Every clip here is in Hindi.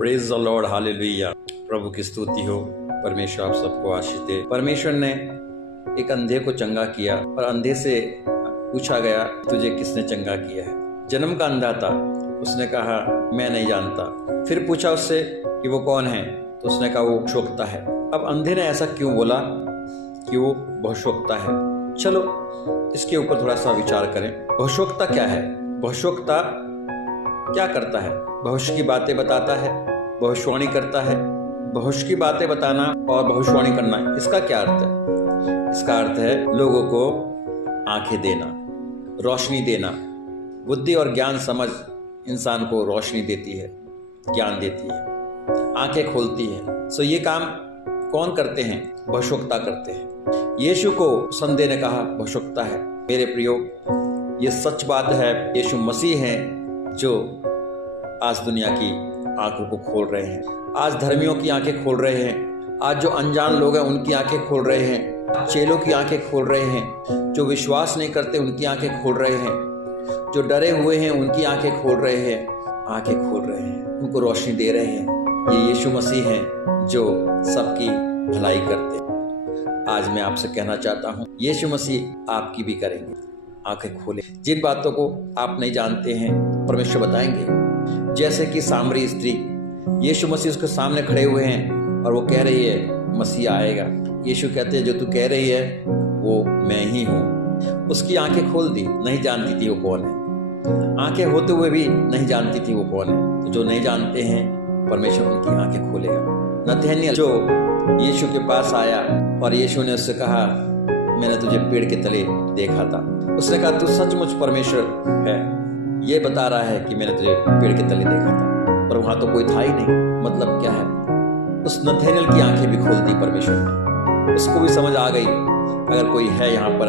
Praise the Lord, hallelujah. प्रभु की स्तुति हो। परमेश्वर आप सबको आशीष दे। परमेश्वर ने एक अंधे को चंगा किया और अंधे से पूछा गया, तुझे किसने चंगा किया है? जन्म का अंधा था, उसने कहा मैं नहीं जानता। फिर पूछा उससे कि वो कौन है, तो उसने कहा वो भविष्यवक्ता है। अब अंधे ने ऐसा क्यों बोला कि वो भविष्यवक्ता है? चलो इसके ऊपर थोड़ा सा विचार करें। भविष्यवक्ता क्या है? भविष्यवक्ता क्या करता है? भविष्य की बातें बताता है, भविष्यवाणी करता है। भविष्य की बातें बताना और भविष्यवाणी करना, इसका क्या अर्थ है? इसका अर्थ है लोगों को आंखें देना, रोशनी देना। बुद्धि और ज्ञान समझ इंसान को रोशनी देती है, ज्ञान देती है, आंखें खोलती है। सो ये काम कौन करते हैं? भविष्यवक्ता करते हैं। यीशु को संदेह ने कहा भविष्यवक्ता है। मेरे प्रियो, ये सच बात है, यीशु मसीह हैं जो आज दुनिया की आंखों को खोल रहे हैं। आज धर्मियों की आंखें खोल रहे हैं। आज जो अनजान लोग हैं उनकी आंखें खोल रहे हैं। चेलों की आंखें खोल रहे हैं। जो विश्वास नहीं करते उनकी आंखें खोल रहे हैं। जो डरे हुए हैं उनकी आंखें खोल रहे हैं। आंखें खोल रहे हैं, उनको रोशनी दे रहे हैं। ये यीशु मसीह हैं जो सबकी भलाई करते हैं। आज मैं आपसे कहना चाहता हूँ, यीशु मसीह आपकी भी करेंगे। आंखें खोले। जिन बातों को आप नहीं जानते हैं परमेश्वर बताएंगे। जैसे कि सामरी स्त्री, यीशु मसीह उसके सामने खड़े हुए हैं और वो कह रही है मसीह आएगा। यीशु कहते हैं जो तू कह रही है वो मैं ही हूँ। उसकी आंखें खोल दी। नहीं जानती थी वो कौन है। आंखें होते हुए भी नहीं जानती थी वो कौन है। तो जो नहीं जानते हैं परमेश्वर उनकी आंखें खोलेगा। नतनएल जो यीशु के पास आया और यीशु ने उससे कहा मैंने तुझे पेड़ के तले देखा था। उसने कहा तू सचमुच परमेश्वर है, ये बता रहा है कि मैंने तुझे पेड़ के तले देखा था। पर वहां तो कोई था ही नहीं। मतलब क्या है? उस नतनएल की आंखें भी खोल दी परमेश्वर ने। उसको भी समझ आ गई अगर कोई है यहाँ पर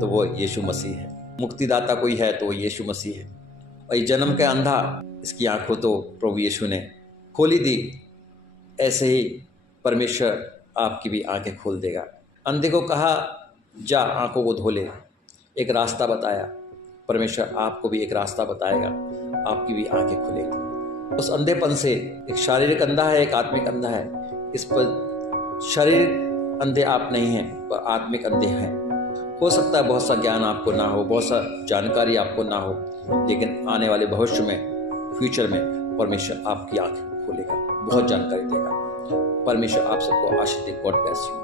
तो वो यीशु मसीह है। मुक्तिदाता कोई है तो वो यीशु मसीह है। और ये जन्म का अंधा, इसकी आंखों तो प्रभु यीशु ने खोली दी। ऐसे ही परमेश्वर आपकी भी आंखें खोल देगा। अंधे को कहा जा आंखों को धो ले, एक रास्ता बताया। परमेश्वर आपको भी एक रास्ता बताएगा, आपकी भी आंखें खुलेगी। उस अंधेपन से एक शारीरिक अंधा है, एक आत्मिक अंधा है। इस पर शारीरिक अंधे आप नहीं हैं, पर आत्मिक अंधे हैं। हो सकता है बहुत सा ज्ञान आपको ना हो, बहुत सा जानकारी आपको ना हो, लेकिन आने वाले भविष्य में, फ्यूचर में परमेश्वर आपकी आंखें खोलेगा, बहुत जानकारी देगा। परमेश्वर आप सबको आशीष दे। God bless you.